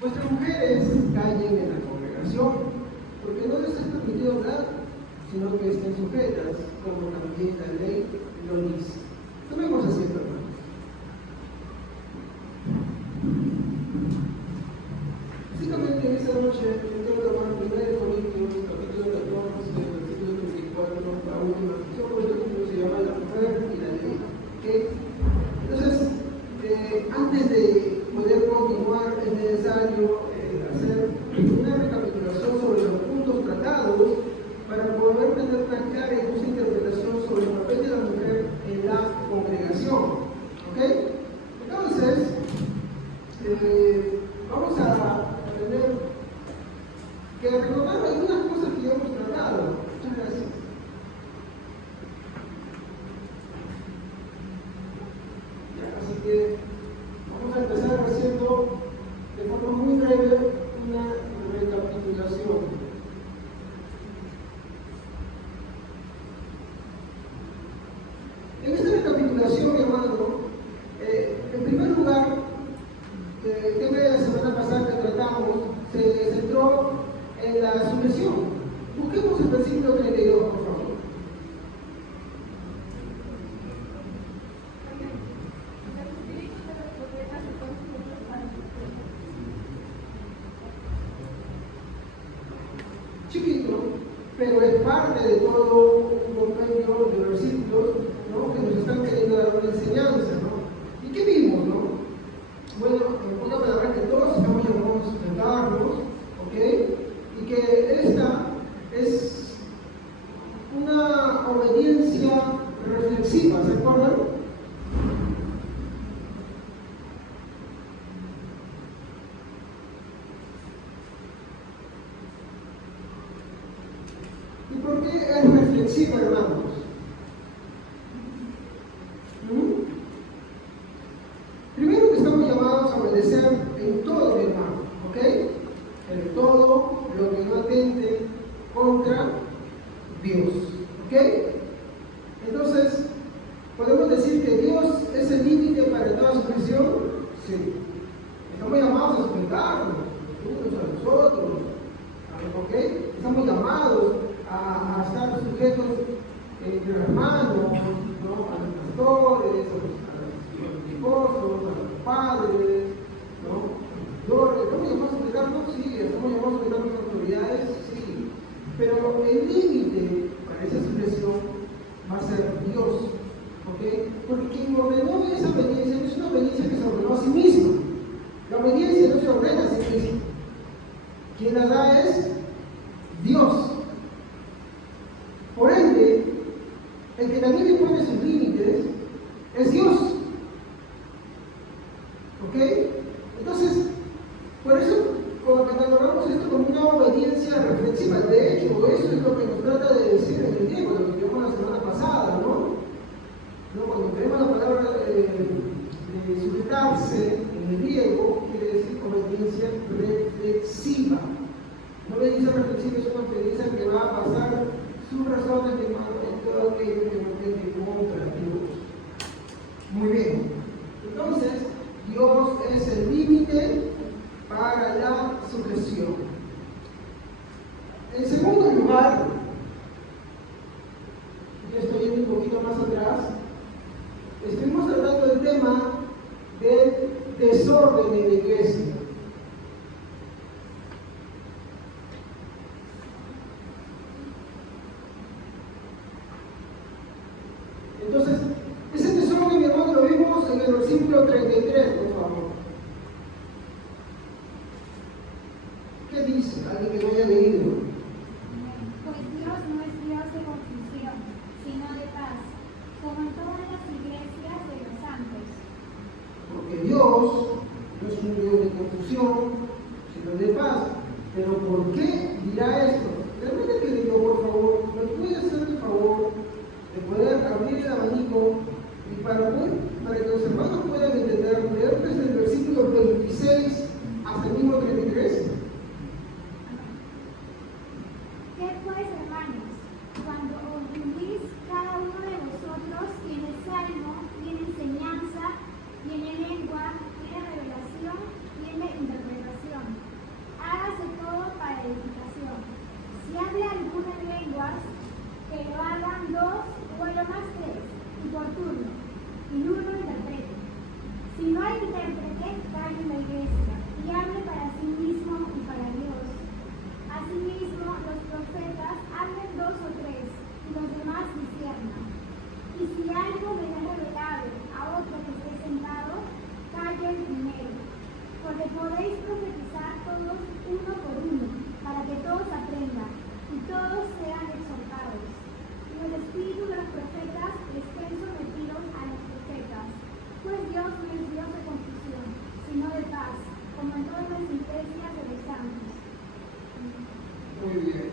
Vuestras mujeres callen en la congregación, porque no les es permitido hablar, sino que estén sujetas, como también la ley lo dice. Tomemos asiento, hermanos. Básicamente en esta noche tengo que tomar 1 Corintios, capítulo 14, versículo 34, la última sección, porque el título se llama La mujer y la ley. ¿Okay? Entonces, antes de poder continuar, es necesario hacer una recapitulación sobre los puntos tratados para poder tener una clara y justa interpretación sobre el papel de la mujer en la congregación. ¿Ok? Entonces, vamos a tener que recordar algunas cosas que ya hemos tratado. Muchas gracias. Así que vamos a empezar haciendo de forma muy breve una recapitulación. En esta recapitulación, mi hermano, en primer lugar, el tema de la semana pasada que tratamos se centró en la sujeción. Busquemos el versículo 32, por favor. Chiquito, pero es parte de todo un compendio de versículos, ¿no?, que nos están queriendo dar una enseñanza, ¿no? ¿Y qué vimos, no? Bueno, en pocas palabras, que todos estamos llamados a sujetarnos, ¿ok? Y que esta es una obediencia reflexiva, ¿se acuerdan? ¿Y por qué es reflexiva, hermanos? Primero que estamos llamados a obedecer en todo, mi hermano, ¿ok? En todo lo que no atente contra Dios, ¿ok? Entonces, ¿podemos decir que Dios es el límite para toda sujeción? Sí. Estamos llamados a sujetarnos, unos a los otros, ¿ok? Estamos llamados a estar sujetos entre hermanos, ¿no?, a los pastores, a los esposos, a los padres, ¿no? ¿Estamos llamados a sujetarnos? Sí. ¿Estamos llamados a sujetarnos a autoridades? Sí. Pero el límite para esa sujeción va a ser Dios, ¿ok? Porque quien ordenó esa obediencia no es una obediencia que se ordenó a sí misma. La obediencia no se ordena a sí misma. Quien la da es Dios. Por ende, el que también impone sus límites es Dios. ¿Ok? Entonces, por eso catalogamos esto como una obediencia reflexiva. De hecho, eso es lo que nos trata de decir en el griego, lo que vimos la semana pasada, ¿no? Cuando tenemos la palabra de sujetarse en el griego, quiere decir obediencia reflexiva. Una obediencia reflexiva es una obediencia que va a pasar sus razones de mano en todo aquello que no tiene contra Dios. Muy bien. Entonces, Dios es el límite para la sujeción. En segundo lugar, ya estoy yendo un poquito más atrás, estuvimos tratando el tema del desorden en la iglesia. Entonces, ese desorden, mi hermano, lo vimos en el versículo 33, por favor. ¿Qué dice? Alguien que no haya leído. Pues Dios no es Dios de confusión, sino de paz, como en todas las iglesias de los santos. Porque Dios no es un Dios de confusión, sino de paz. Pero ¿por qué dirá esto? Permítame que diga, por favor, ¿me puede hacer el favor de poder abrir el abanico y para que los hermanos puedan entender, leer desde el versículo 26 hasta el mismo 33? ¿Qué pues, hermanos? Cuando os reunís, cada uno de vosotros tiene salmo, tiene enseñanza, tiene lengua, tiene revelación, tiene interpretación. en la iglesia y hable para sí mismo y para Dios. Asimismo, los profetas hablen 2 o 3, y los demás disciernan. Y si algo me ha revelado a otro que esté sentado, calle el primero, porque podéis profetizar todos uno por uno, para que todos aprendan y todos sean exhortados. Y el espíritu de los profetas estén sometidos a los profetas, pues Dios no es Dios de confusión, sino de paz, como en todas las iglesias de los santos. Muy bien.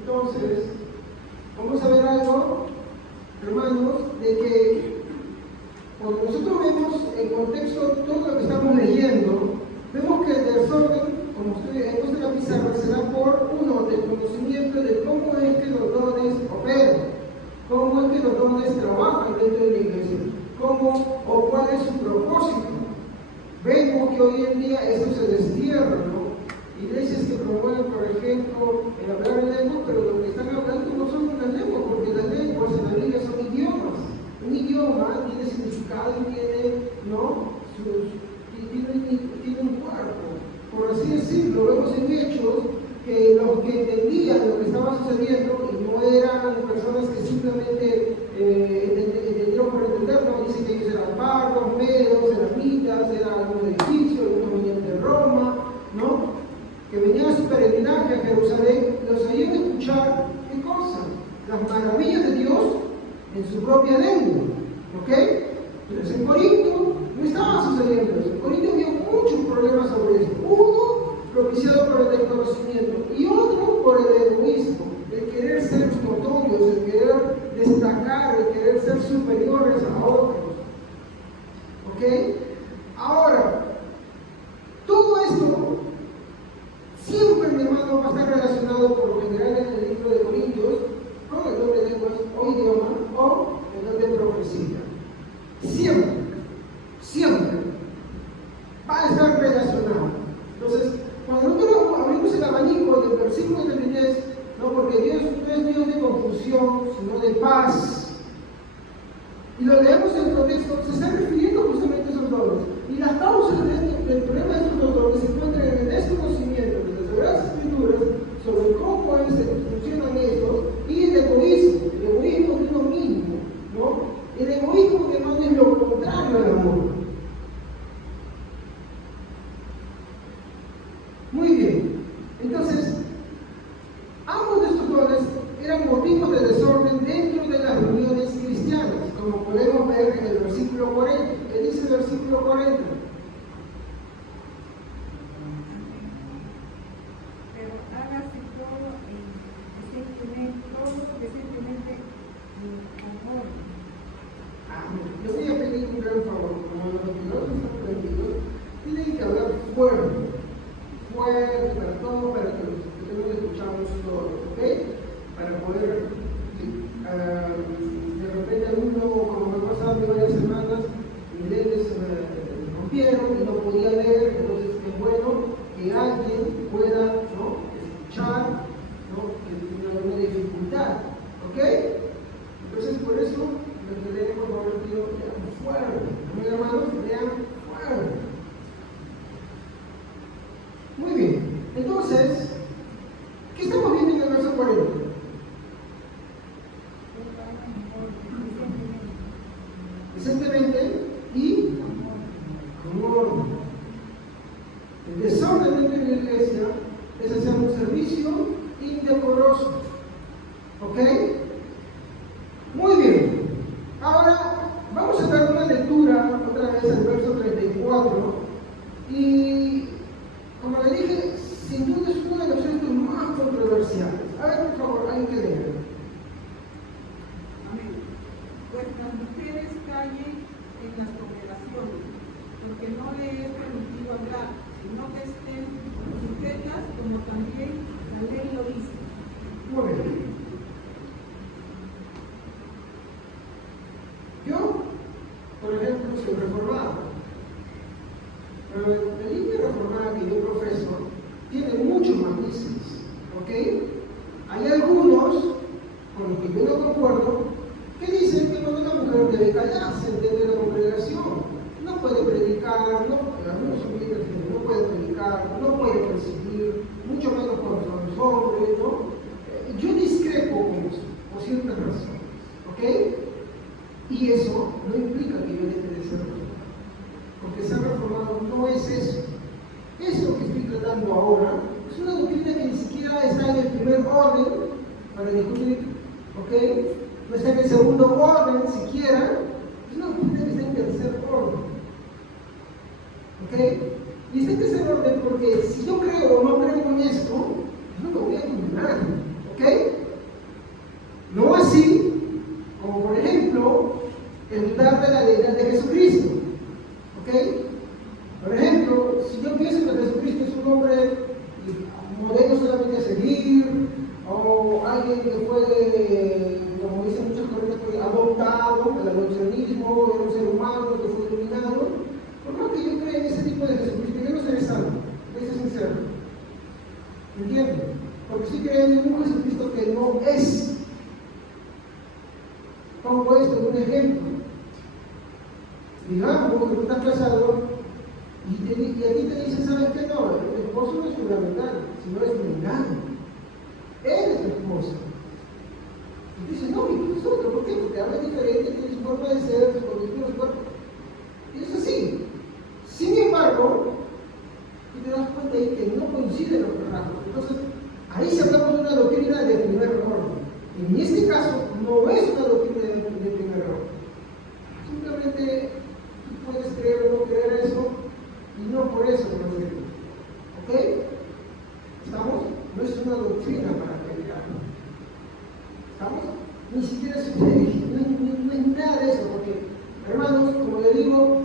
Entonces, vamos a ver algo, hermanos, de que cuando nosotros vemos en contexto todo lo que estamos leyendo, vemos que el desorden, como ustedes hemos en la pizarra, será por uno del conocimiento de cómo es que los dones operan, cómo es que los dones trabajan dentro de la iglesia, cómo o cuál es su propósito. Vemos que hoy en día eso se destierra, ¿no? Iglesias que promueven, por ejemplo, el hablar en lengua, pero lo que están hablando no son las lenguas, porque las lenguas en la Biblia son idiomas. Un idioma tiene significado y tiene, ¿no? Tiene un cuerpo, por así decirlo. Vemos en Hechos que los que entendían lo que estaba sucediendo y no eran personas que simplemente entendieron por entenderlo, dicen que ellos eran pardos, medos, elamitas, eran algunos egipcios, algunos venían de Roma, ¿no? Que venían a su peregrinaje a Jerusalén, los oían escuchar, ¿qué cosa? Las maravillas de Dios en su propia lengua, ¿ok? Entonces en Corinto no estaba sucediendo eso. En Corinto había muchos problemas sobre esto. Uno, propiciado por el desconocimiento, y otro por el egoísmo, el querer ser notorios, el querer destacar, el querer ser superiores a otros, ¿ok? Ahora, todo esto siempre, mi hermano, va a estar relacionado por lo general en el libro de Corintios con el don de lenguas o idioma o el don de profecía. Siempre, siempre va a estar relacionado. Entonces, cuando nosotros abrimos el abanico del versículo 33, no, porque Dios no es Dios de confusión, sino de paz. Y lo leemos en el contexto, se está refiriendo justamente a esos dones. Y las causas del problema de estos dones se encuentran en el desconocimiento de las Sagradas Escrituras sobre cómo funcionan estos y el egoísmo de uno mismo, ¿no? El egoísmo que no es lo contrario al amor. Muy bien, entonces, ambos de estos dones eran motivos de desorden dentro de las reuniones cristianas, como podemos ver en el versículo 40. ¿Qué dice el versículo 40? Pero hágase todo decentemente con orden. Yo voy a pedir un gran favor, como los pilotos están prendidos, tienen que hablar fuerte, para todo, para que nosotros escuchamos todo, ¿ok? Para poder, de repente alguno, como me ha pasado hace varias semanas, mis lentes se rompieron y no podía leer, entonces es bueno que alguien pueda, ¿no?, escuchar, ¿no?, que tiene alguna dificultad, ¿ok? Entonces por eso, los que leen, por favor, les pido, lean fuerte, mis hermanos, lean fuerte. Muy bien, entonces, ¿qué estamos viendo en el verso 40? Decentemente y con orden. El desorden dentro de la iglesia es hacer un servicio indecoroso. ¿Ok? Muy bien. Ahora vamos a dar una lectura otra vez al verso 34. Y como le dije, sin duda es uno de los textos más controversiales. A ver, por favor, hay que leer. Amén. Vuestras mujeres callen en las congregaciones, porque no les es permitido hablar, sino que estén sujetas como también la ley lo dice. Muy bien. Yo, por ejemplo, soy reformado. Pero la línea reformada que yo profeso tiene muchos matices, ¿ok? Hay algunos con los que yo no concuerdo que dicen que cuando una mujer debe callarse dentro de la congregación, no puede orar, no, algunos son líderes que no pueden predicar, no pueden percibir, mucho menos cuando son los hombres, ¿no? Yo discrepo con eso, por ciertas razones, ¿ok? Y eso no implica que yo deje de ser reformado, porque ser reformado no es eso. Eso que estoy tratando ahora es una doctrina que ni siquiera está en el primer orden para discutir, ¿ok? No está en el segundo orden siquiera, es una doctrina que está en tercer orden, ¿ok? Y está en tercer orden porque si yo creo o no creo en esto, yo no lo voy a condenar, ¿ok? No así, como por ejemplo, el dudar de la deidad de Jesucristo, ¿ok? Por ejemplo, si yo pienso que Jesucristo es un hombre modelo solamente a seguir, o alguien que fue, como dicen muchas corrientes, adoptado al adopcionismo, era un ser humano que fue iluminado, por más que yo crea en ese tipo de Jesucristo, yo no seré salvo, voy a ser sincero. ¿Entienden? Porque estoy creyendo en un Jesucristo que no es. Pongo esto en un ejemplo. Digamos que tú estás casado y a ti te dicen, ¿sabes qué? No, el esposo no es fundamental, sino es mundano. Él es tu esposo. Y tú dices, no, y tú es otro. ¿Por qué? Porque habla diferente, tiene su forma de ser, su condición, su cuerpo. Y es así. Sin embargo, tú te das cuenta ahí que no coinciden los rasgos. Entonces, ahí se hablamos de una doctrina de primer orden. En este caso, no es una doctrina de primer orden. Simplemente tú puedes creer o no creer eso, y no por eso lo creemos. ¿Ok? ¿Estamos? No es una doctrina para predicar. ¿Estamos? Ni siquiera es no es nada de eso, porque, hermanos, como le digo,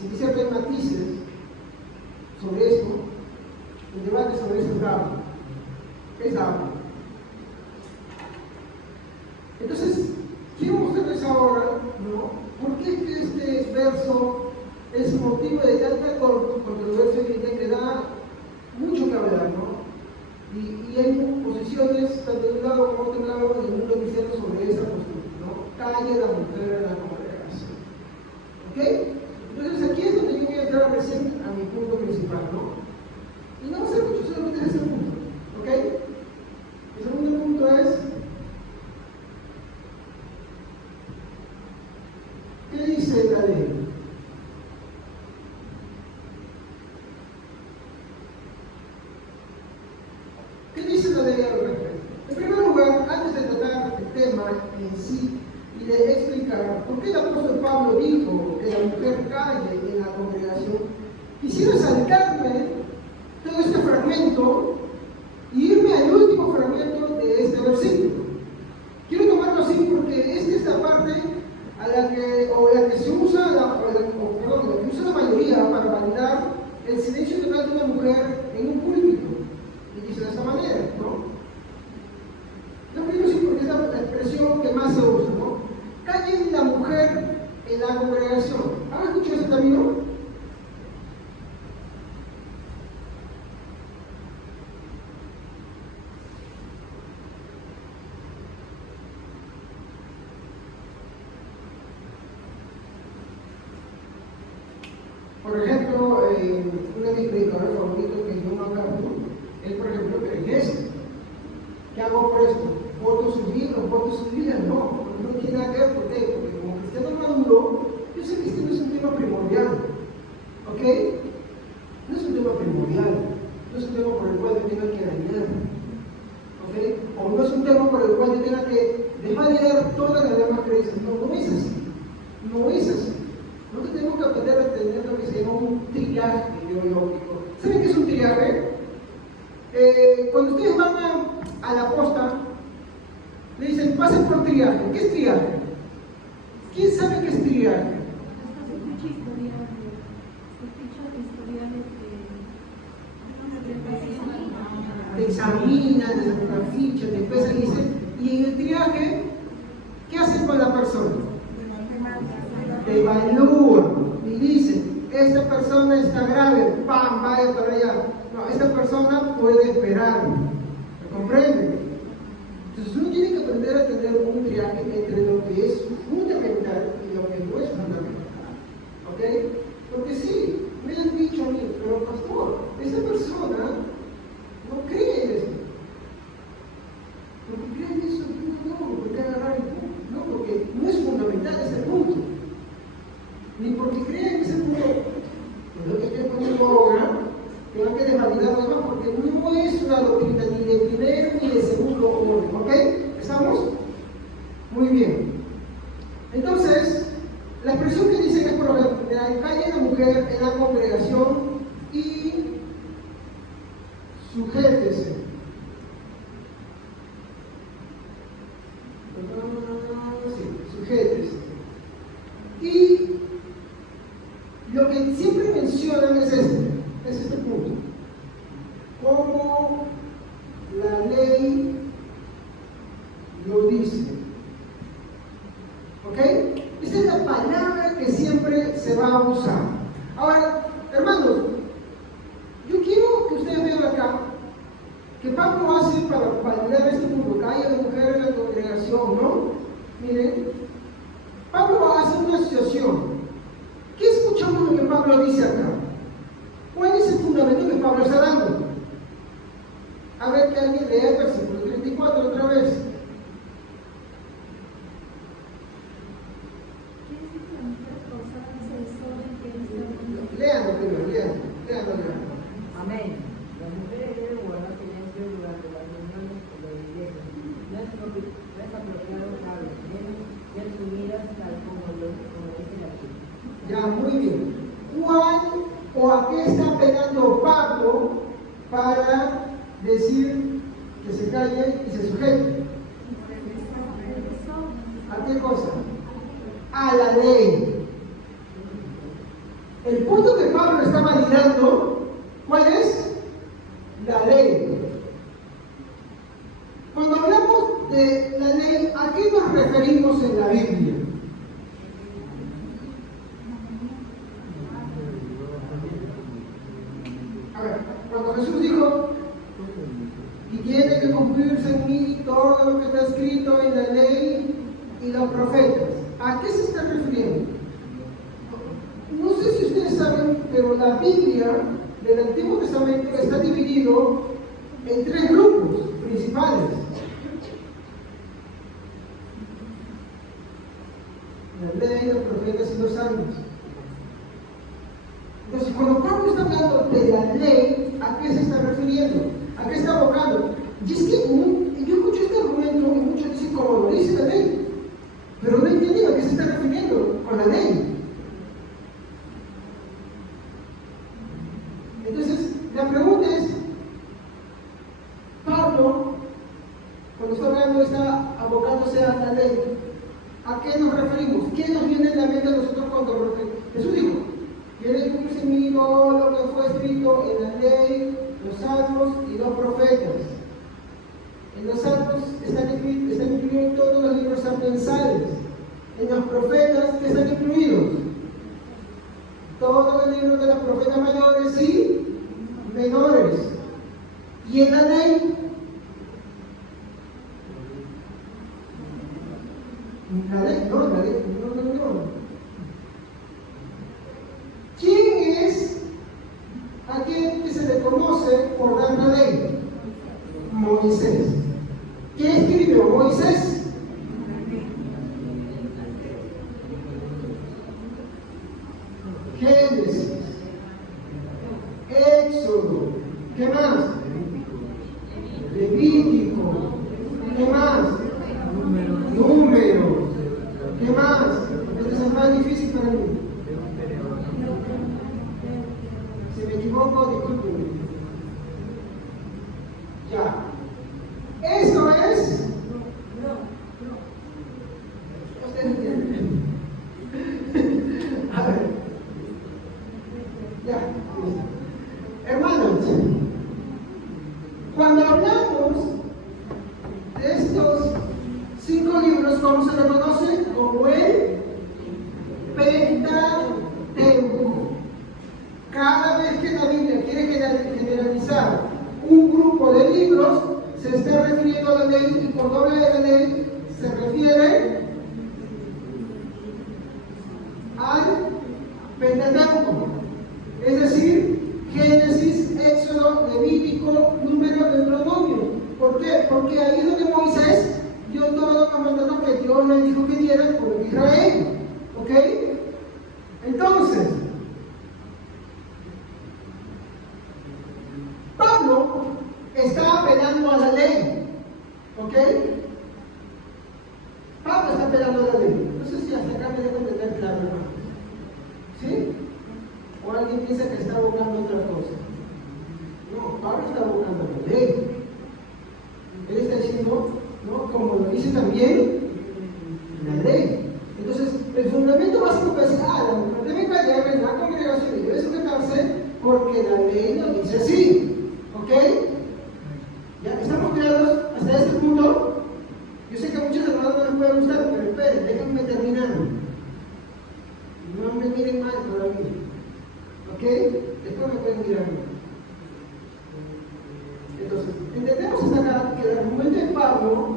si quisiera ver matices sobre esto, el debate sobre eso es bravo. Es bravo. Entonces, quiero mostrarles ahora, ¿no? ¿Por qué este verso es motivo de tanta controversia que da mucho que hablar, ¿no? Y hay posiciones, tanto de un lado como de otro lado, del mundo cristiano sobre esa postura, ¿no? Calle la mujer en la congregación. ¿Ok? Entonces, aquí es donde yo voy a entrar recién a mi punto principal, ¿no? Y no va a ser mucho, solamente ese punto, ¿ok? El segundo punto es: ¿qué dice la ley? ¿Qué dice la ley al respecto? En primer lugar, antes de tratar el tema en sí y de explicar por qué el apóstol Pablo dijo que la mujer calle en la congregación, quisiera saltarme todo este fragmento y irme al último fragmento de este versículo. Quiero tomarlo así porque esta es la parte a la que se usa la que usa la mayoría para validar el silencio total de una mujer en un púlpito. Y dice de esta manera, ¿no? Lo primero sí porque es la expresión que más se usa, ¿no? Calle la mujer en la congregación. ¿Han escuchado ese término? Por ejemplo, uno de mis predicadores favoritos, que es John MacArthur, él, por ejemplo, cree en eso. ¿Qué hago por esto? ¿Voto sus libros? ¿Voto sus vidas? No, porque no tiene nada que ver. ¿Por qué? Porque como cristiano maduro, yo sé que este no es un tema primordial. ¿Ok? No es un tema primordial. No es un tema por el cual yo tenga que dañar. ¿Ok? O no es un tema por el cual yo tenga que desvalidar todas las demás creencias. No, no es así. No es así. Nosotros tenemos que aprender a tener lo que se llama un triaje ideológico. ¿Saben qué es un triaje? Cuando ustedes van a la posta, le dicen, pasen por triaje. ¿Qué es triaje? ¿Quién sabe qué es triaje? Te examinan, te sacan una ficha, te pesan y dicen, y en el triaje, ¿qué hacen con la persona? Te evalúan y dicen, esta persona está grave, ¡pam! Vaya para allá. No, esta persona puede esperar. ¿Me comprenden? Entonces uno tiene que aprender a tener un triaje entre lo que es fundamental y lo que no es fundamental. ¿Ok? Porque sí, pero pastor, esa persona no cree en eso. Porque cree en eso, no, porque agarrar el punto, no, porque no es fundamental ese punto. Ni porque cree en ese punto, pero que estoy poniendo ahora, que hay que desvalidar lo demás, porque no es una doctrina ni de primero ni de segundo orden, ¿ok? ¿Estamos? Muy bien. Entonces, la expresión que dicen es por lo general, calle la mujer en la congregación y sujétese. Sí, sujétese. Y lo que siempre mencionan es este punto. Como la ley lo dice. ¿Ok? Esa es la palabra que siempre se va a usar. Ahora, hermanos, yo quiero que ustedes vean acá que Pablo hace para validar este punto, que haya mujer en la congregación, ¿no? Miren, Pablo hace una asociación. ¿Qué escuchamos lo que Pablo dice acá? ¿Cuál es el fundamento que Pablo está dando? A ver que alguien lea el versículo 34 otra vez. Léanlo primero, léanlo. Amén. Las mujeres deben guardar silencio durante las reuniones de la iglesia. No es apropiado que hablen, deben ser sumidas tal como dice la Biblia. Ya, muy bien. ¿Cuál o a qué está apelando Pablo para decir que se calle y se sujete? ¿A qué cosa? A la ley. El punto que Pablo está validando, ¿cuál es? La ley. Cuando hablamos de la ley, ¿a qué nos referimos en la Biblia? A ver, cuando Jesús dijo, y tiene que cumplirse en mí todo lo que está escrito en la ley y los profetas, ¿a qué se está refiriendo? No sé si ustedes saben, pero la Biblia del Antiguo Testamento está dividido en 3 grupos principales. La ley, los profetas y los salmos. Entonces, cuando Pablo está hablando de la ley, ¿a qué se está refiriendo? ¿A qué está abocando? Y es que yo escucho este argumento y muchos dicen, como lo dice la ley, pero no entienden a qué se está refiriendo con la ley. Entonces, la pregunta es, Pablo, cuando está hablando, está abocándose a la ley, ¿a qué nos referimos? ¿Qué nos viene en la mente a nosotros cuando Jesús dijo, tiene que cumplirse en mí todo lo que fue escrito en la ley, los salmos y los profetas? En los salmos están incluidos todos los libros sapienciales. En los profetas, ¿qué están incluidos? Todos los libros de los profetas mayores y menores. ¿Y en la ley? La ley, no. ¿Quién es aquel que se le conoce por dar la ley? Moisés. ¿Qué escribió Moisés? Génesis, Éxodo, ¿qué más? Levítico, ¿qué más? Números, ¿qué más? Este es el más difícil para mí. Si me equivoco, discúlpenme. Ya. Esto es. Ustedes entienden. A ver. Ya. Hermanos, cuando hablamos de estos 5 libros, ¿cómo se le conoce? Como el Pentateuco. Cada vez que la Biblia quiere generalizar un grupo de libros, se está refiriendo a la ley, y cuando habla de la ley, se refiere al Pentateuco, es decir, Génesis, Éxodo, Levítico, Número, Deuteronomio. ¿Por qué? Porque ahí es donde Moisés dio todos los mandatos que Dios le dijo que diera al pueblo de Israel. ¿Ok? Entonces, Pablo está apelando a la ley. ¿Ok? Pablo está apelando a la ley. No sé si hasta acá me dejo entender claro, hermano. ¿Sí? ¿O alguien piensa que está buscando otra cosa? No, Pablo está buscando la ley. Él está diciendo, ¿no? Como lo dice también la ley. Entonces, el fundamento básico es, la mujer debe callar en la congregación y debe sujetarse porque la ley lo dice así. ¿Ok? ¿Ya estamos claros hasta este punto? Yo sé que a muchos hermanos no les puede gustar, pero esperen, déjenme terminar. No me miren mal todavía. ¿Ok? Después me pueden mirar. Entonces, entendemos hasta acá que el argumento de Pablo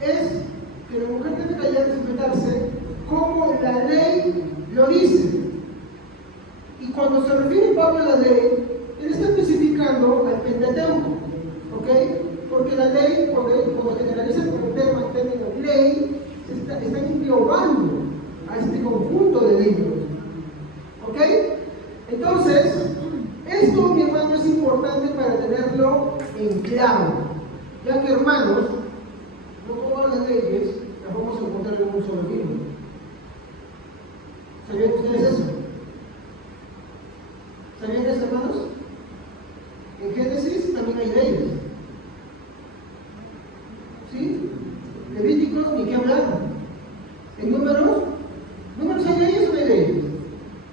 es que la mujer debe callar y sujetarse como la ley lo dice. Y cuando se refiere Pablo a la ley, él está especificando al Pentateuco. ¿Ok? Porque la ley, cuando generaliza con el término ley, está englobando a este conjunto de libros. ¿Ok? Entonces, esto, mi hermano, es importante para tenerlo en claro, ya que, hermanos, no todas las leyes las vamos a encontrar en un solo libro. ¿Sabían ustedes eso? ¿Sabían eso, hermanos? En Génesis también hay leyes. ¿Sí? Levíticos, ni qué hablar. En Números hay leyes o no hay leyes.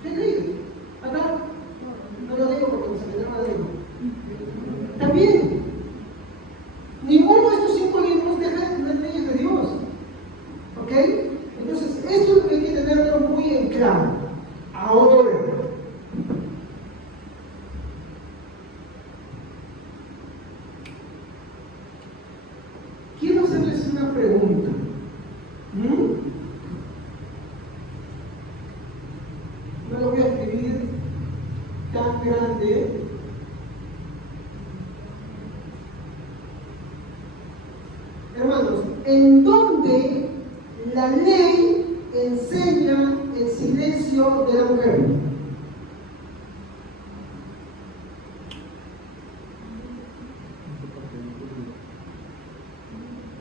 ¿Qué leyes? Acá no lo digo porque me salió la lengua. También, ninguno de estos 5 libros deja las leyes de Dios. ¿Ok? Entonces, esto hay que tenerlo muy en claro. Ahora, quiero hacerles una pregunta. No lo voy a escribir tan grande. Hermanos, ¿en dónde la ley enseña el silencio de la mujer?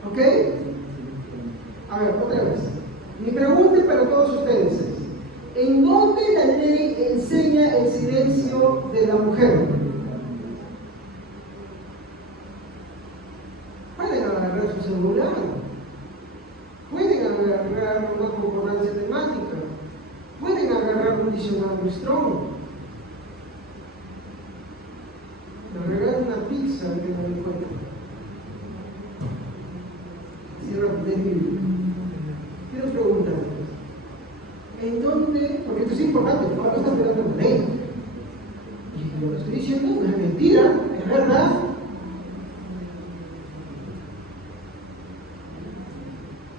¿Ok? A ver, otra vez. Mi pregunta para todos ustedes es, ¿en dónde la ley enseña el silencio de la mujer? Pueden agarrar su celular, pueden agarrar una concordancia temática, pueden agarrar un diccionario Strong, me regalan una pizza que no me encuentro. Quiero preguntarles, ¿en dónde? Porque esto es importante, Pablo está hablando de ley. Y lo que estoy diciendo no es mentira, es verdad.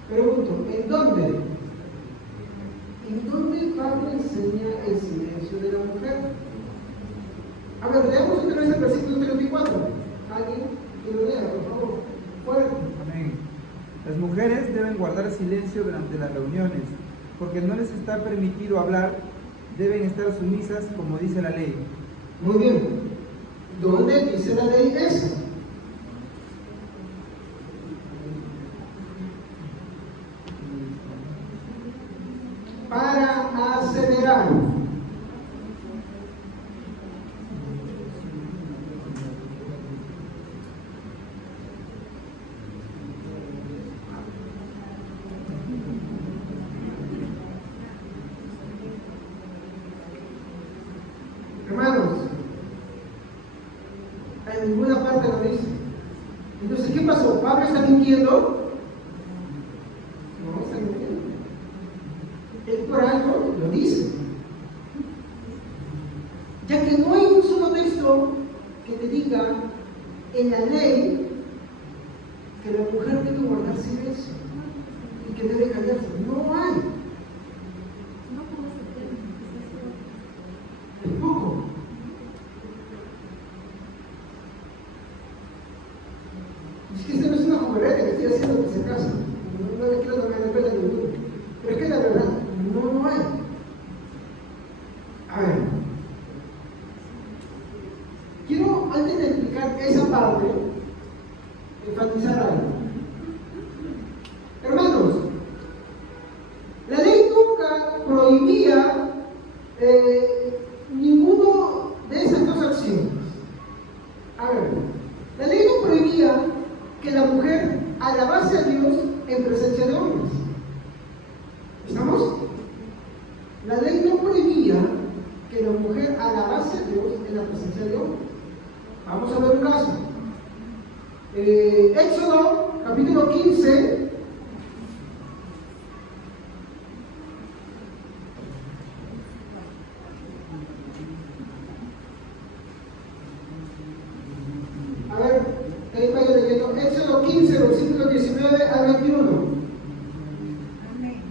Pregunto, ¿en dónde? ¿En dónde Pablo enseña el silencio de la mujer? A ver, leamos otra vez el versículo 34. ¿Alguien que lo lea, por favor? Fuerte. Amén. Las mujeres deben guardar silencio durante las reuniones, porque no les está permitido hablar, deben estar sumisas como dice la ley. Muy bien. ¿Dónde dice la ley eso? Para acelerar. Hermanos, en ninguna parte lo dice. Entonces, ¿qué pasó? ¿Pablo está mintiendo? No está mintiendo. Él por algo lo dice. Ya que no hay un solo texto que te diga en la ley que la mujer debe guardar silencio y que debe callarse. No hay. Tampoco. diciendo que se casan. No les quiero tomar la pena de ninguno. Pero es que la verdad, no hay. A ver. Quiero, antes de explicar esa parte, enfatizar algo. Hermanos, la ley nunca prohibía ninguno de esas dos acciones. A ver, la ley no prohibía que la mujer alabase a Dios en presencia de hombres. ¿Estamos? La ley no prohibía que la mujer alabase a Dios en la presencia de hombres. Vamos a ver un caso. Éxodo, capítulo 15. A ver, ahí vaya leyendo. Éxodo 15, versículos 19 al 21. Amén.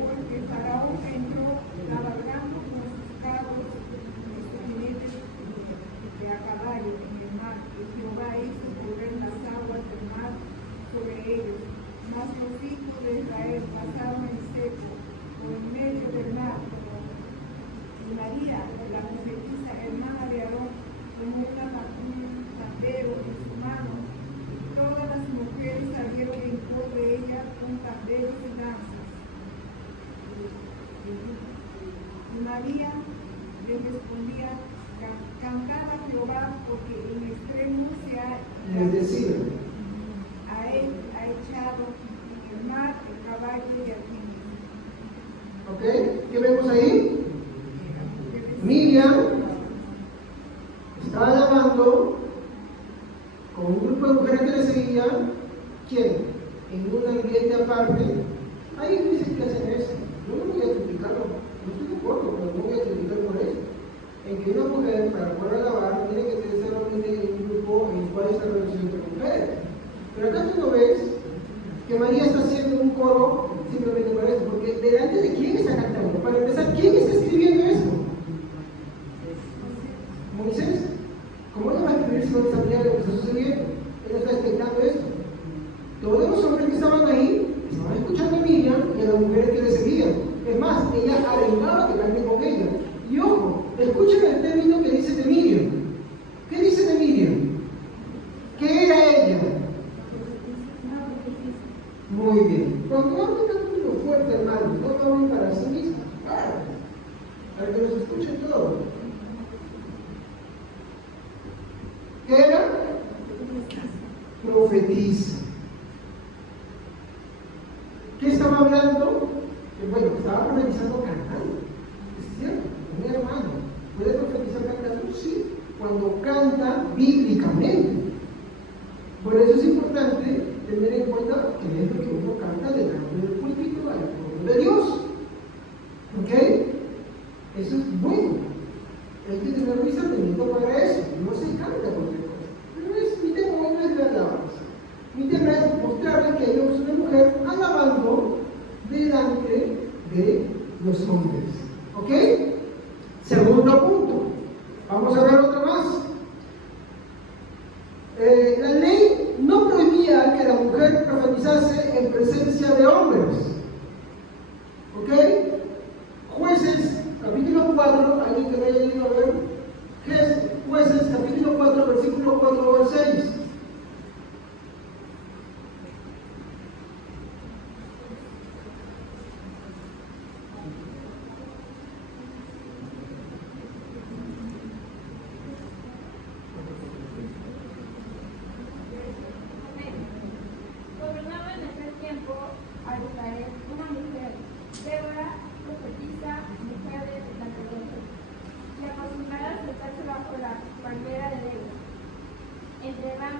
Porque Faraón entró cabalgando con sus carros y sus jinetes de a caballo en el mar, y Jehová hizo correr las aguas del mar sobre ellos. Mas los hijos de Israel pasaron en seco por en medio del mar. Y María, la profetisa hermana de Aarón, tomó un pandero en su mano, y todas las mujeres salieron en pos de ella con panderos y danzas. Y María les respondía: cantad a Jehová, porque en extremo se Les decía. ha echado en el mar el caballo de aquí. ¿Ok? ¿Qué vemos ahí? Miriam estaba alabando con un grupo de mujeres que le seguían. ¿Quién? En un ambiente aparte. Hay iglesias que hacen eso. Yo no voy a criticarlo. No estoy de acuerdo, pero no voy a criticar por eso. En que una mujer, para poder alabar, tiene que tener solamente en un grupo en el cual está relación entre mujeres. Pero acá tú no ves que María está haciendo un coro simplemente por eso. Porque delante de quién está cantando. Para empezar, ¿quién está escribiendo esto? Moisés. ¿Cómo no va a escribir si no sabía lo que está sucediendo? Él está expectando esto. Todos los hombres que estaban ahí estaban escuchando a Miriam y a las mujeres que le seguían. Es más, ella arengaba que cante con ella. Y ojo, escuchen el término que dice de Miriam. ¿Qué dice de Miriam? ¿Qué era ella? Muy bien. Cuando hablan tanto fuerte, hermano, no lo hablen para sí mismos. Para que los escuchen todos. ¿Qué era? Profetiza. ¿Qué estaba hablando? Bueno, estaba profetizando cantando. Es cierto, mi hermano. ¿Puede profetizar cantando? Sí, cuando canta bíblicamente. Por eso es importante tener en cuenta que es lo que uno canta delante del púlpito al pueblo de Dios. ¿Ok? Eso es bueno. Hay que tener discernimiento para eso. No se canta cualquier cosa. Pero mi tema hoy no es de alabanza. Mi tema es mostrarles que yo soy una mujer alabando delante de los hombres. ¿Ok? Segundo punto. Vamos a ver otro más. La ley no prohibía que la mujer profetizase en presencia de hombres. ¿Ok? Jueces, capítulo 4, alguien que me haya ido a ver. Jueces, capítulo 4, versículo 4 al 6. Gobernaba en aquel tiempo a Israel una mujer, Débora, profetisa, mujer de Nazaret, y acostumbrada a sentarse bajo la palmera de Débora, entre ramas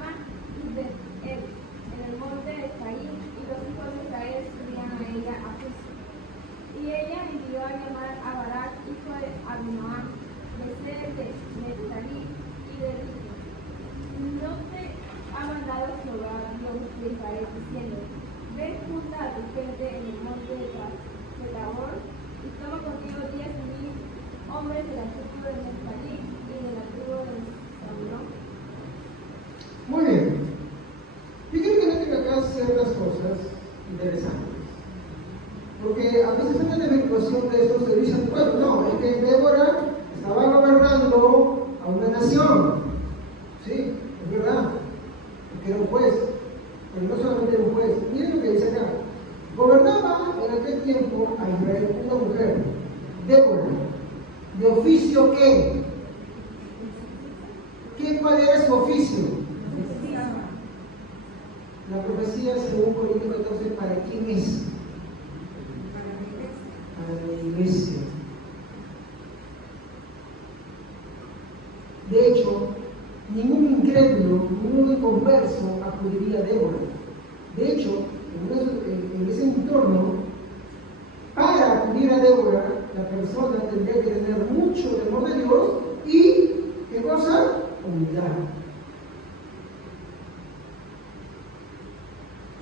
¿De oficio qué? ¿Cuál era su oficio? La profecía, según Corintios 14, ¿para quién es? Para la iglesia. De hecho, ningún incrédulo, ningún inconverso acudiría a Débora. De hecho, en ese entorno, para acudir a Débora, la persona tendría que tener mucho temor de Dios y, ¿qué cosa? Humildad.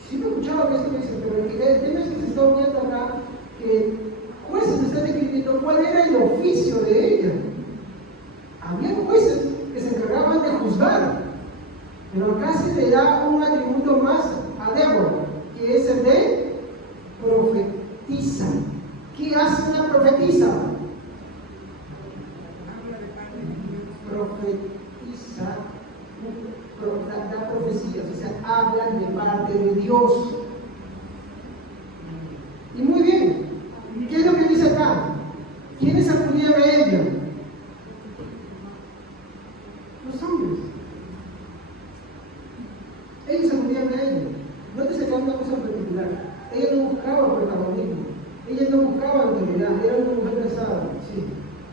Si me escuchaba esto, me dicen, pero el tema es que se está viendo acá que jueces están describiendo cuál era el oficio de ella. Había jueces que se encargaban de juzgar, pero acá se le da un atributo más a Débora, que es el de profetiza. ¿Qué hace una profetisa? Profetiza, da profecías, o sea, hablan de parte de Dios. Y muy bien, ¿qué es lo que dice acá? ¿Quiénes acudían a ella? Los hombres. Ellos acudían a ella. No te sacaban una cosa particular. Ella no buscaba protagonismo. Ella no buscaba autoridad. Era una mujer casada, sí.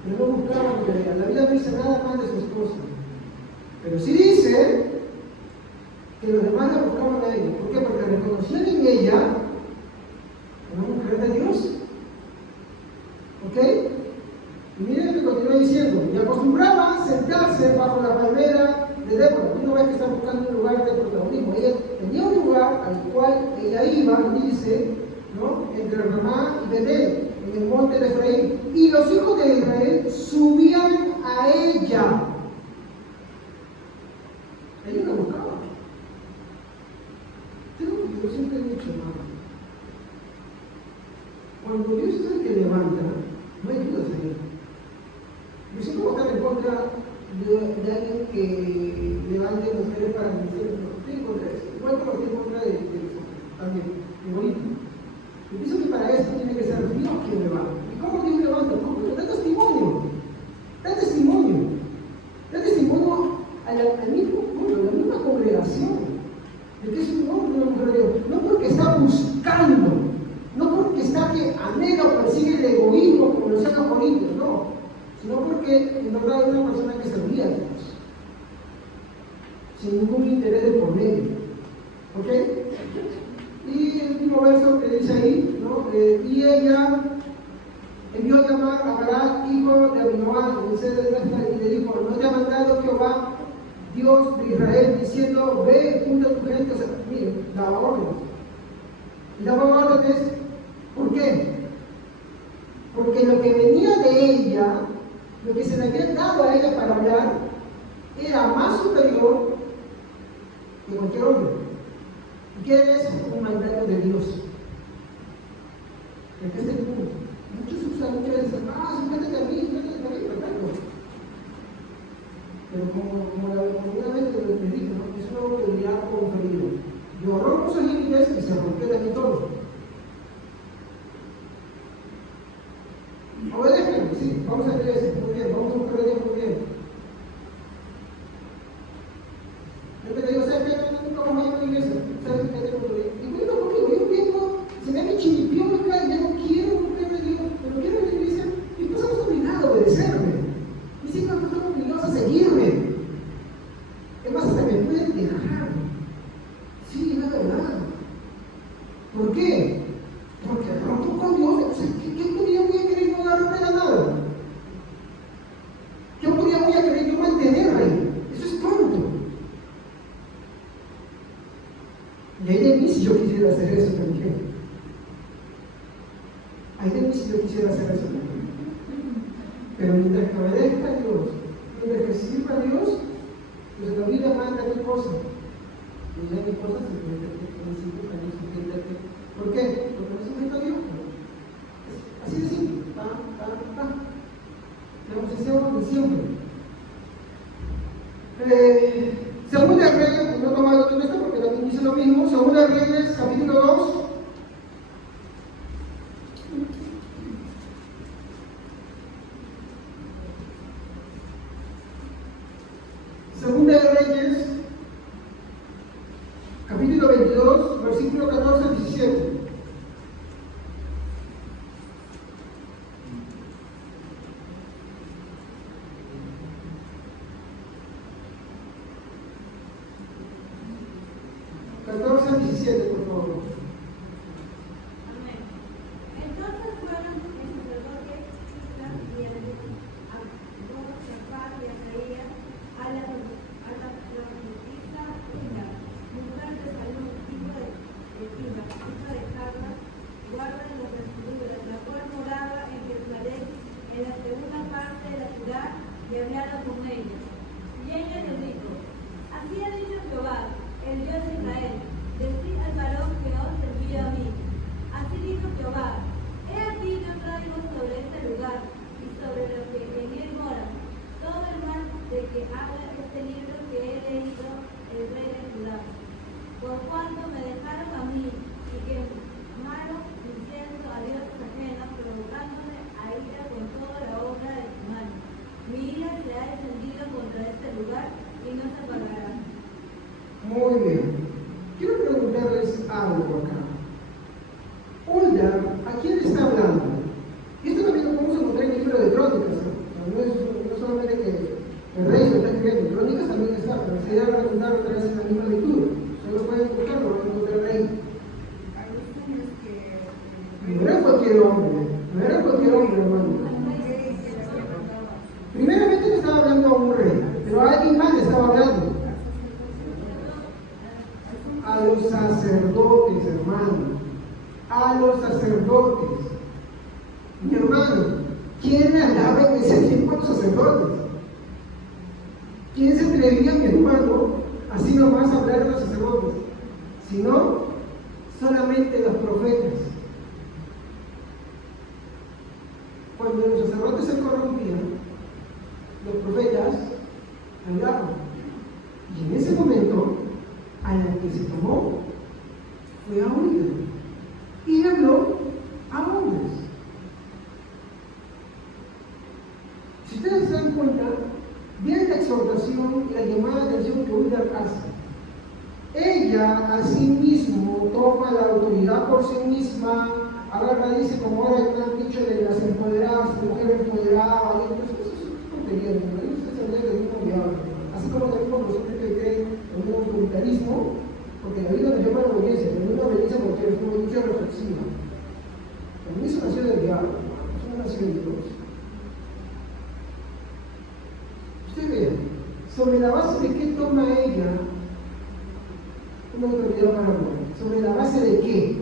Pero no buscaba autoridad. La Biblia no dice nada más de su esposo. Pero sí dice que los demás la buscaban a ella. ¿Por qué? Porque reconocían en ella una mujer de Dios. ¿Ok? Y miren lo que continúa diciendo. Y acostumbraba a sentarse bajo la palmera de Débora. Tú no ves que está buscando un lugar de protagonismo. Ella tenía un lugar al cual ella iba, dice, ¿no? Entre Ramá y Betel, en el monte de Efraín. Y los hijos de Israel subían a ella. Ellos la buscaban. Esto es lo que yo siempre he dicho, hermano. Cuando Dios es el que levanta, no hay dudas en él. Yo siempre voy a estar en contra de alguien que levante mujeres para ministerios. No estoy en contra de eso. Igual como estoy en contra de eso también, de bonito. Yo pienso que para eso tiene que ser Dios quien levanta. ¿Y cómo Dios levanta? Porque da testimonio. Da testimonio. Da testimonio al mismo pueblo, a la misma congregación, de que es un hombre, una mujer de Dios. No porque está buscando, no porque está que anhela o persigue el egoísmo como lo hacían los corintios, no, sino porque en verdad es una persona que servía a Dios, sin ningún interés de por medio. ¿Ok? Y el último verso que dice ahí, ¿no? Y ella envió a llamar a Barak, hijo de Abinoam, el sede de Nefta, y le dijo: ¿no te ha mandado Jehová, Dios de Israel, diciendo, ve junto a tu gente? O sea, mire, daba órdenes. Y daba órdenes, ¿por qué? Porque lo que venía de ella, lo que se le había dado a ella para hablar, era más superior que cualquier hombre. ¿Y qué es eso? Un mandato de Dios. Este es el punto. Muchos usan muchas veces, súmate a mí, perfecto. Pero como una vez les dije, ¿no? Es una autoridad conferida. Yo rompo esos límites y se rompió de mí todo. Obedéjame, sí, vamos a hacer eso, muy bien, vamos a buscar a Dios muy bien. Yo te digo, ¿sabes qué? Nunca vamos a ir a la iglesia, ¿sabes qué? Y bueno, conmigo, yo vengo, se me ha chiripió acá, ya no quiero buscarme a Dios, pero quiero ir a la iglesia. Mis esposa no está obligada a obedecerme. Mis hijos no están obligados a seguirme. Es más, hasta me pueden dejar. Sí, es la verdad. ¿Por qué? Porque rompo con Dios. O sea, ¿qué autoridad voy a querer no darme la nada? ¿Qué autoridad voy a querer yo mantener ahí? Eso es tonto. Y ahí de mí si yo quisiera hacer eso también. Ahí de mí si yo quisiera hacer eso también. Pero mientras que obedezca a Dios, mientras que sirva a Dios, pues la vida manda qué cosa. Y ya mi esposa se mete en 5 años, 70. ¿Por qué? Porque no se mete a Dios. Así de simple. La obsesión de siempre. Segunda de Reyes, no he tomado todo esto porque también dice lo mismo. Segunda de Reyes, capítulo 2. Segunda de Reyes, capítulo 22, versículo 14 al 17. Por favor. Amén. Entonces fueron el sacerdote y el Josafat y Asaías a la profetisa Hulda, mujer de Salum, hijo de Tiba, hija de Carla, guarda de las vestiduras, la cual moraba en Jerusalén, en la segunda parte de la ciudad, y hablaron con ella. Y ella les dijo: así ha dicho Jehová, el Dios de Israel: decid al varón que os envía a mí. Así dijo Jehová: he aquí yo traigo sobre este lugar y sobre lo que en él mora todo el mal de que habla este libro que he leído el rey de Judá. Por cuanto me dejaron a mí y quemaron incienso a dioses ajenos, provocándome a ira con toda la obra de su mano. Mi ira se ha encendido contra este lugar y no se apagará. Muy bien. Quiero preguntarles algo acá. Hulda, ¿a quién le está hablando? Y esto también lo podemos encontrar en el libro de Crónicas. No solamente que el rey lo está escribiendo, en Crónicas también está, pero se debe preguntar otra vez en la misma lectura. Solo pueden buscarlo, lo van a encontrar ahí. No era cualquier hombre, hermano. Primeramente le estaba hablando a un rey, pero a alguien más le estaba hablando. A los sacerdotes, hermano. A los sacerdotes. Mi hermano, ¿quién le hablaba en ese tiempo a los sacerdotes? ¿Quién se atrevía, mi hermano, así nomás a hablar a los sacerdotes? Si no, solamente los profetas. Cuando los sacerdotes se corrompían, los profetas hablaban. Y en ese momento, a la que se tomó fue a Hulda y habló a hombres. Si ustedes se dan cuenta, vean la exhortación y la llamada de atención que Hulda hace. Ella a sí mismo toma la autoridad por sí misma, agarra, dice, como ahora han dicho de las empoderadas, mujeres empoderadas, eso es tontería, eso es el del mismo diablo. Así como también por los hombres que creen en un autoritarismo, porque la Biblia nos llama a la obediencia, pero no una obediencia porque es una obediencia reflexiva. También es una nación del diablo, es una nación de Dios. Usted vea, sobre la base de qué toma ella una autoridad para hablar, sobre la base de qué.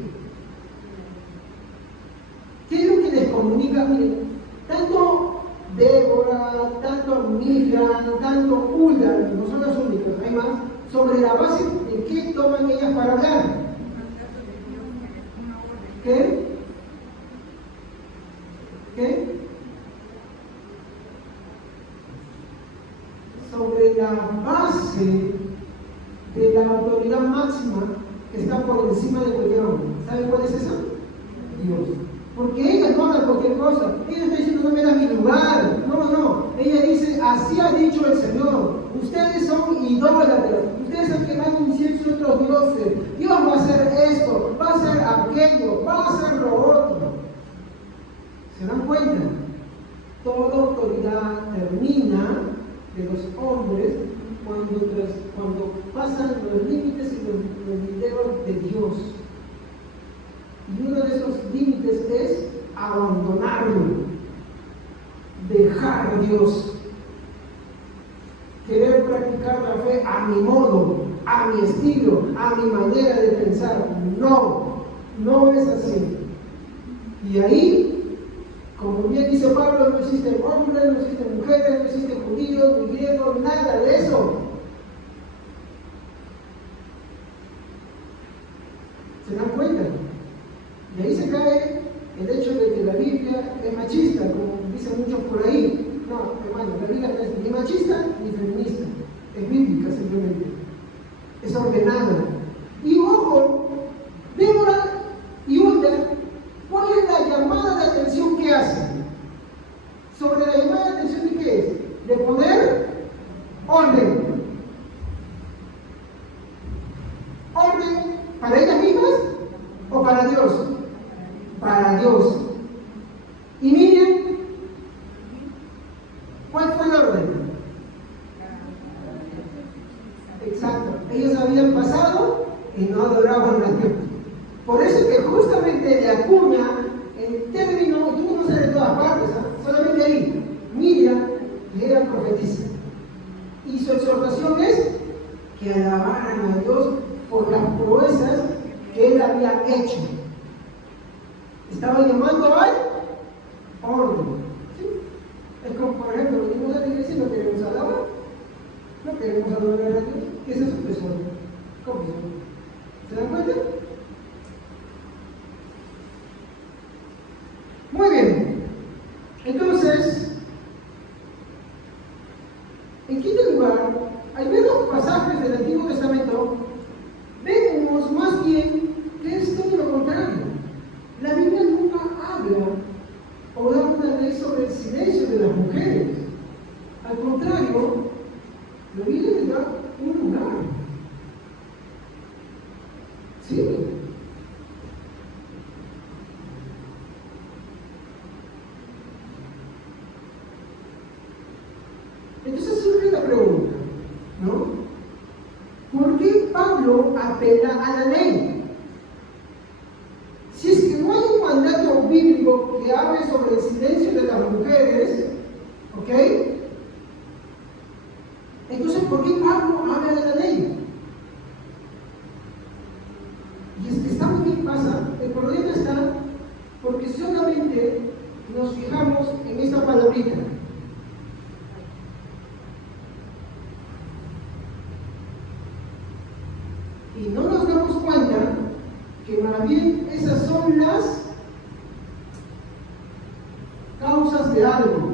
¿Qué es lo que les comunica? Miren, tanto Débora, tanto Miriam, tanto Hulda, no son las únicas, hay más, sobre la base de qué toman ellas para hablar. ¿Qué? ¿Qué? Sobre la base de la autoridad máxima que está por encima de cualquier hombre. ¿Saben cuál es esa? Dios. Porque ella no habla cualquier cosa. Ella está diciendo, no me da mi lugar. No. Ella dice, así ha dicho el Señor. Ustedes son idólatras. Ustedes han quemado incienso a otros dioses. Dios va a hacer esto, va a hacer aquello, va a hacer lo otro. ¿Se dan cuenta? Toda autoridad termina de los hombres cuando pasan los límites y los linderos de Dios. Y uno de esos límites es abandonarlo, dejar a Dios, querer practicar la fe a mi modo, a mi estilo, a mi manera de pensar. No es así. Y ahí, como bien dice Pablo, no existen hombres, no existen mujeres, no existen judíos, ni griegos, nada de eso. ¿Se dan cuenta? Y ahí se cae el hecho de que la Biblia es machista, como dicen muchos por ahí. No, hermano, la Biblia no es ni machista ni feminista, es bíblica simplemente, es ordenada. Y ojo, Débora y Hulda, ¿cuál es la llamada de atención que hacen? Sobre la llamada de atención de qué es? De poner orden. habían pasado y no adoraban a Dios. Por eso que justamente le acuña el término, y tú no conoces de todas partes, solamente ahí, Miriam era profetisa. Y su exhortación es que alabaran a Dios por las proezas que él había hecho. Estaba llamando al orden. ¿Sí? Es como, por ejemplo, venimos a la iglesia y no queremos alabar, no queremos adorar a Dios. ¿Qué es eso? Desorden. Confusión. ¿Se dan cuenta? Muy bien. Entonces, en quinto lugar, al ver los pasajes del Antiguo Testamento, vemos más bien que es todo lo contrario. La Biblia nunca habla o da una ley sobre el silencio de las mujeres. Al contrario, la Biblia les da un lugar. Sí. Entonces surge la pregunta, ¿no? ¿Por qué Pablo apela a la ley? Si es que no hay un mandato bíblico que hable sobre el silencio de las mujeres, ¿ok? Entonces, ¿por qué Pablo habla de la ley? Y es que está muy bien pasa, el problema está porque solamente nos fijamos en esta palabrita. Y no nos damos cuenta que más bien esas son las causas de algo.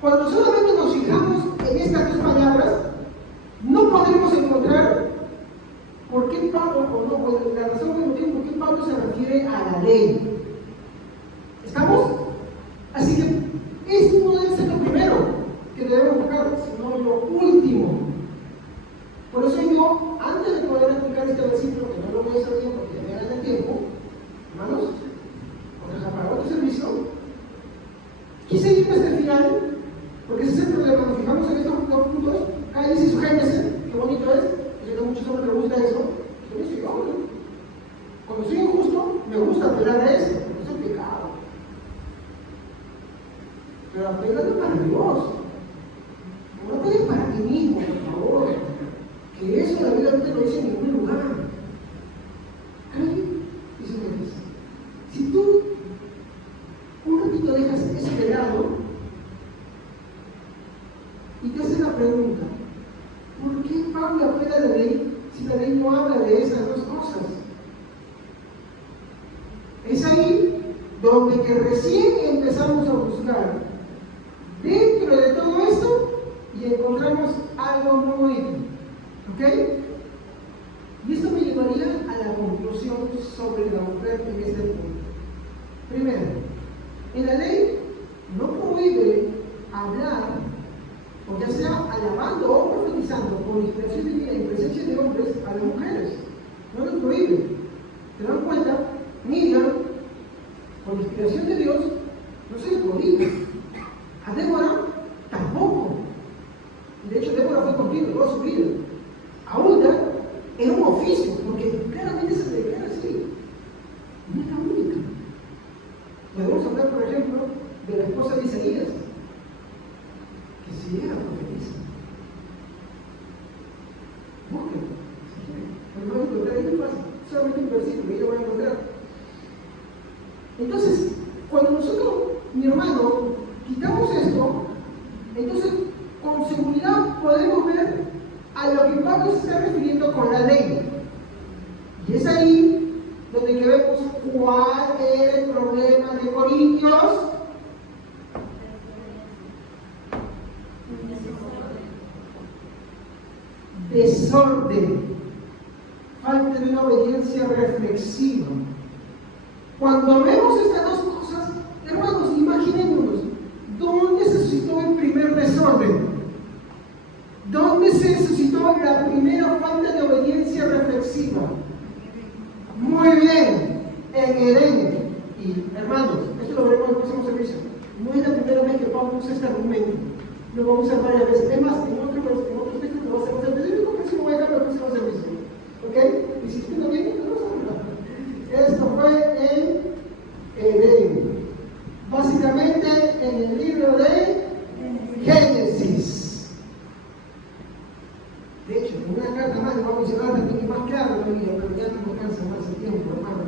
Cuando solamente nos fijamos en estas dos palabras, no podremos encontrar por qué Pablo, o la razón por qué Pablo se refiere a la ley. ¿Estamos? Así que esto no debe ser lo primero que debemos buscar, sino lo último. Por eso yo, antes de poder explicar este versículo, que no lo voy a hacer bien porque ya me gana el tiempo, hermanos, para otro servicio, quise irme hasta el final, porque ese es el problema. Nos fijamos en estos dos puntos, cállese y sujétese, qué bonito es, yo tengo muchos hombres que les gusta eso, yo soy hombre. Cuando soy injusto, me gusta apelar a eso, porque eso es pecado. Pero apélate para Dios. No apeles para ti mismo, por favor. Que eso la Biblia no te lo dice en ningún lugar. Y se me dice, si tú un ratito dejas eso de lado y te haces la pregunta, ¿por qué Pablo apela a la ley si la ley no habla de esas dos cosas? Es ahí donde que recién empezamos a buscar dentro de todo esto y encontramos algo muy bonito. ¿Ok? Y esto me llevaría a la conclusión sobre la mujer en este punto. Primero, en la ley no prohíbe hablar, o ya sea alabando o profetizando por inspiración divina en presencia de hombres a las mujeres. No lo prohíbe. ¿Se dan cuenta? Miriam, por inspiración de Dios, no se le prohíbe. A Débora tampoco. De hecho, Débora fue contigo toda su vida. A Hulda era un oficio, porque claramente se le declara así. No es la única. Podemos hablar, por ejemplo, de la esposa de Isaías, que sí era profetisa. Búsquenlo, si quieren. Pero no encontrar ahí muy fácil. Solamente un versículo y lo van a encontrar. Entonces, cuando nosotros, mi hermano, quitamos esto, entonces con seguridad podemos ver a lo que Pablo se está refiriendo con la ley. Y es ahí donde que vemos cuál era el problema de Corintios. Desorden, falta de una obediencia reflexiva. Cuando vemos estas dos cosas, hermanos, imaginémonos, ¿dónde se suscitó el primer desorden? ¿Dónde se suscitó la primera falta de obediencia reflexiva? Muy bien, en Edén. Y hermanos, esto lo veremos en el próximo servicio. No es la primera vez que Pablo usa este argumento. Lo va a usar varias veces. Es más, en otros textos lo va a hacer servicio, porque si no voy a dejar el próximo servicio. ¿Ok? Y si usted no viene, no lo sabe. Esto fue en Edén. Básicamente en el libro de Génesis. De hecho, en una carta más le vamos a mencionar también más claro todavía, pero ya no alcanza más el tiempo, hermano.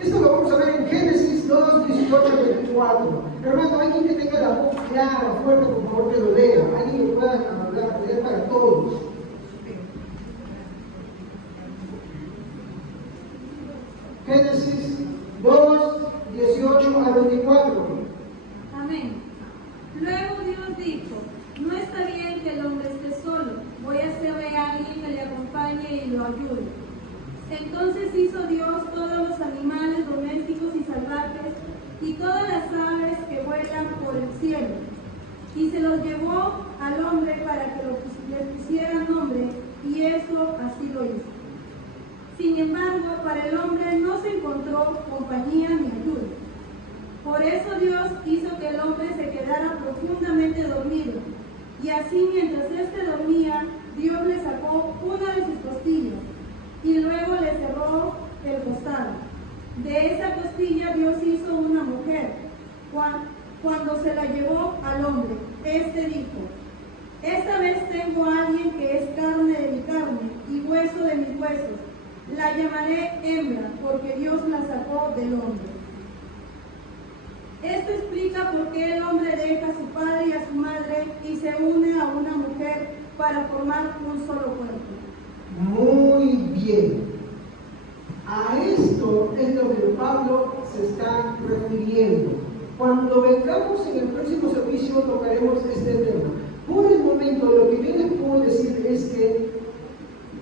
Esto lo vamos a ver en Génesis 2, 18 y 24. Hermano, alguien que tenga la voz clara, fuerte, por favor que lo lea. Alguien que pueda hablar, leer para todos. Génesis 2, 18 a 24. Amén. Luego Dios dijo, no está bien que el hombre esté solo, voy a hacerle a alguien que le acompañe y lo ayude. Entonces hizo Dios todos los animales domésticos y salvajes y todas las aves que vuelan por el cielo, y se los llevó al hombre para que le pusiera nombre, y eso así lo hizo. Sin embargo, para el hombre no se encontró compañía ni ayuda. Por eso Dios hizo que el hombre se quedara profundamente dormido, y así mientras éste dormía, Dios le sacó una de sus costillas, y luego le cerró el costado. De esa costilla Dios hizo una mujer. Cuando se la llevó al hombre, éste dijo, esta vez tengo a alguien que es carne de mi carne y hueso de mis huesos. La llamaré hembra, porque Dios la sacó del hombre. Esto explica por qué el hombre deja a su padre y a su madre y se une a una mujer para formar un solo cuerpo. Muy bien. A esto es lo que Pablo se está refiriendo. Cuando vengamos en el próximo servicio tocaremos este tema. Por el momento lo que yo les puedo decir es que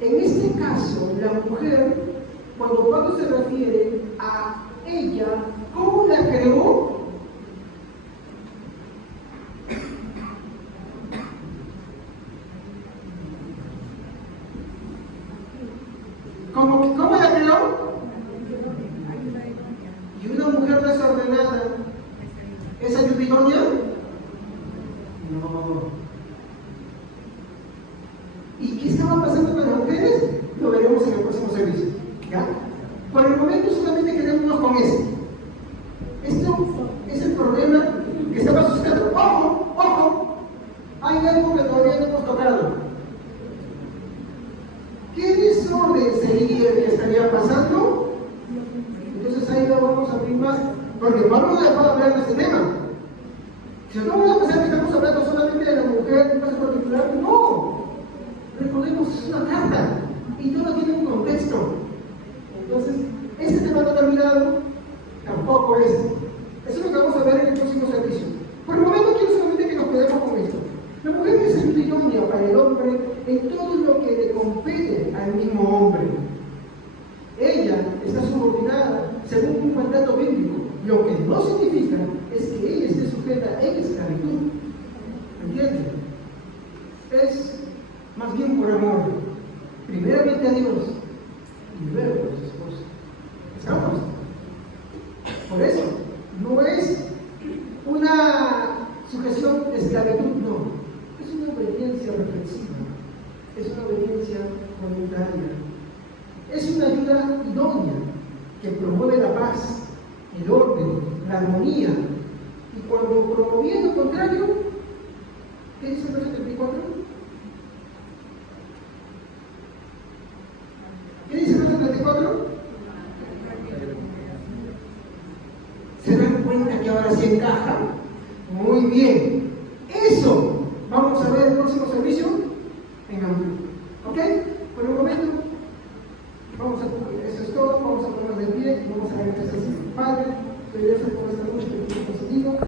en este caso la mujer, cuando Pablo se refiere a ella, ¿cómo la creó? ¿Cómo la creó? ¿Y una mujer desordenada es ayudidonia? No. ¿Y qué estaba pasando con las mujeres? Lo veremos en el próximo servicio. ¿Ya? Por el momento solamente quedémonos con eso. Esto es el problema que estaba suscitando. ¡Ojo! ¡Ojo! Hay algo que todavía no hemos tocado. ¿Qué desorden sería el que estaría pasando? Entonces ahí lo vamos a abrir más, porque Pablo no dejó de hablar de este tema. Si no vamos a pensar que estamos hablando solamente de la mujer, en caso particular, no. Recordemos, es una carta y todo tiene un contexto. Entonces, este tema no terminado tampoco es. Eso es lo que vamos a ver en el próximo servicio. Por el momento quiero solamente que nos quedemos con esto. La mujer es ayudidonia para el hombre en todo lo que le compete al mismo hombre. Ella está subordinada según un mandato bíblico, lo que no significa es que ella esté sujeta en esclavitud. ¿Entienden? Es más bien por amor, primeramente a Dios y luego a los esposos. ¿Estamos? Por eso, no es una sujeción de esclavitud, no. Es una obediencia reflexiva, es una obediencia voluntaria, es una ayuda idónea que promueve la paz, el orden, la armonía, y cuando promovía lo contrario, ¿qué dice el verso 34? ¿Qué dice el verso 34? ¿Se dan cuenta que ahora sí encaja? Muy bien. Eso